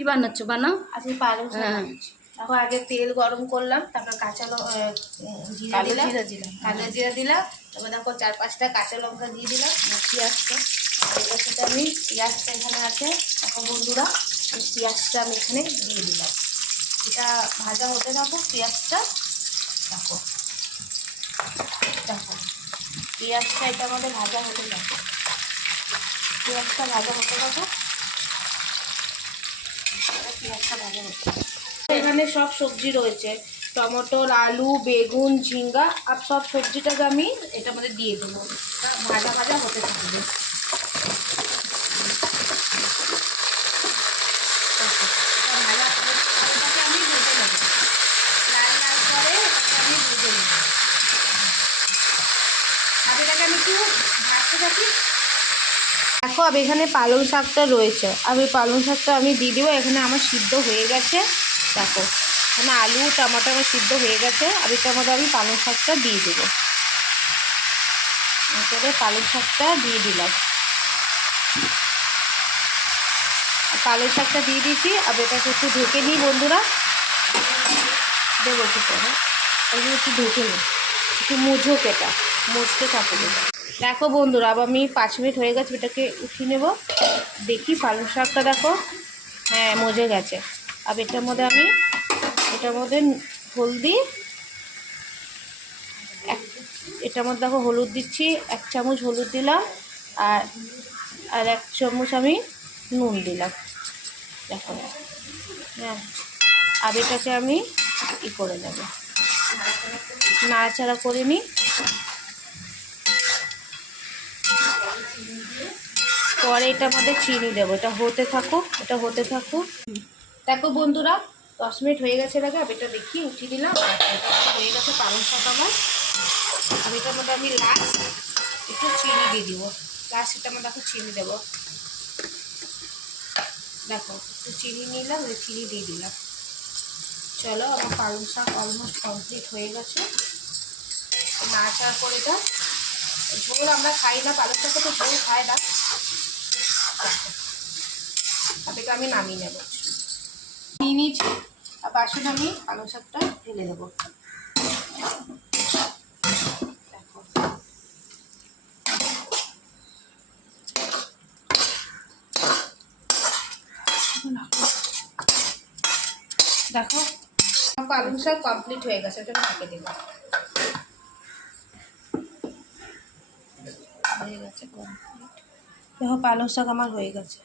কি বানাচ্ছো? বানাও। আজকে পালং শাক বানাচ্ছি। তারপর আগে তেল গরম করলাম, তারপর কাঁচা জিরা দিলাম, কালো জিরা দিলাম, তারপর দেখো 4-5টা কাঁচা লঙ্কা দিয়ে দিলাম, পেঁয়াজটা। এটার সাথে আমি পেঁয়াজটা এখানে আছে, এখন বন্ধুরা পেঁয়াজটা আমি এখানে দিয়ে দিলাম। এটা ভাজা হতে থাকো পেঁয়াজটা। দেখো দেখো পেঁয়াজটা এটা আমাদের ভাজা হতে থাকো, পেঁয়াজটা ভাজা হতে থাকো, পেঁয়াজটা ভাজা হতে। এখানে সব সবজি রয়েছে, টমেটোর, আলু, বেগুন, ঝিঙ্গা, আর সব সবজিটাকে আমি এটার মধ্যে দিয়ে দেবো, ভাজা ভাজা হতে থাকবে। আমি ভেজে নেব, লাল লাল করে আমি ভেজে নেব। আর এটাকে আমি একটু ভাজতে থাকি। দেখো अब এখানে পালং শাকটা রয়েছে, আমি পালং শাকটা আমি দিয়ে দেবো। এখানে আমার সিদ্ধ হয়ে গেছে, দেখো এখানে আলু টমেটো আমার সিদ্ধ হয়ে গেছে। আর এটার মধ্যে আমি পালং শাকটা দিয়ে দেবো, এবারে পালং শাকটা দিয়ে দিলাম। পালং শাকটা দিয়ে দিয়েছি। আর এটাকে একটু ঢেকে নিই বন্ধুরা, দেবো একটু পরে, এগুলো একটু ঢেকে নিই, একটু মুঝোক, এটা মুছতে থাকবে। দেখো বন্ধুরা, আবার আমি 5 মিনিট হয়ে গেছে, এটাকে উঠিয়ে নেব। দেখি পালং শাকটা, দেখো হ্যাঁ মজে গেছে। আর এটার মধ্যে আমি হলদি এটার মধ্যে দেখো হলুদ দিচ্ছি, 1 চামচ হলুদ দিলাম, আর 1 চামচ আমি নুন দিলাম। দেখো হ্যাঁ, আর এটাকে আমি করে নেব, নাড়াচাড়া করে নিই। পরে এটার মধ্যে চিনি দেবো, এটা হতে থাকুক, দেখো বন্ধুরা 10 মিনিট হয়ে গেছে। এর আগে এটা দেখি উঠিয়ে দিলাম, হয়ে গেছে পালং শাক আমার। আর এটার মধ্যে আমি লাস্ট একটু চিনি দিয়ে দিব, লাস্ট এটা আমার দেখো চিনি দেবো, দেখো একটু চিনি নিলাম, চিনি দিয়ে দিলাম। চলো আমার পালং শাক অলমোস্ট কমপ্লিট হয়ে গেছে। নাড়াচাড়া করে এটা ঝোল আমরা খাই না, পালং শাকে তো ঝোল খায় না। এটা আমি নামিয়ে নেব, নিয়ে নিয়েছি। আর বাসন আমি পালং শাকটা ঢেলে দেবো। দেখো পালং শাক কমপ্লিট হয়ে গেছে, এটা ঢেকে দেব। হয়ে গেছে কমপ্লিট, দেখো পালং শাক আমার হয়ে গেছে।